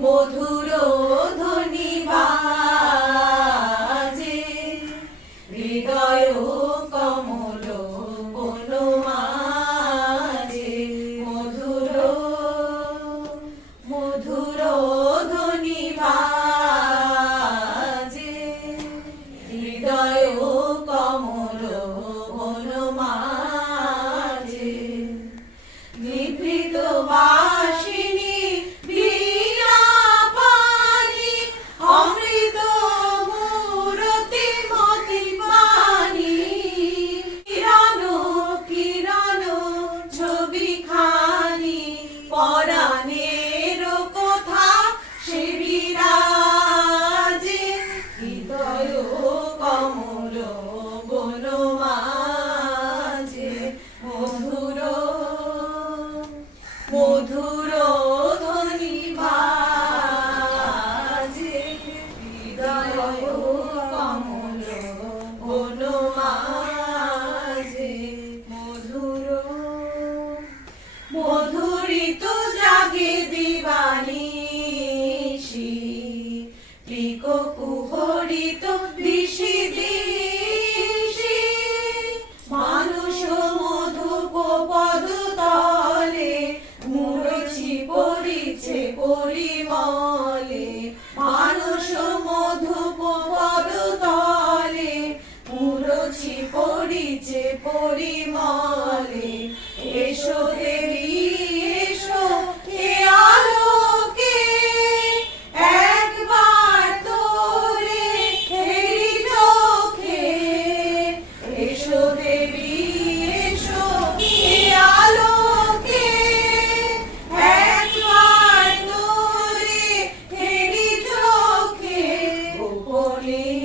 মধুর নিচে পরিমলে, এসো দেবী এসো এ আলোকে, একবার তোরে হেরি চোখে। এসো দেবী, এসো এ আলোকে, একবার তোরে হেরি চোখে। গোপনে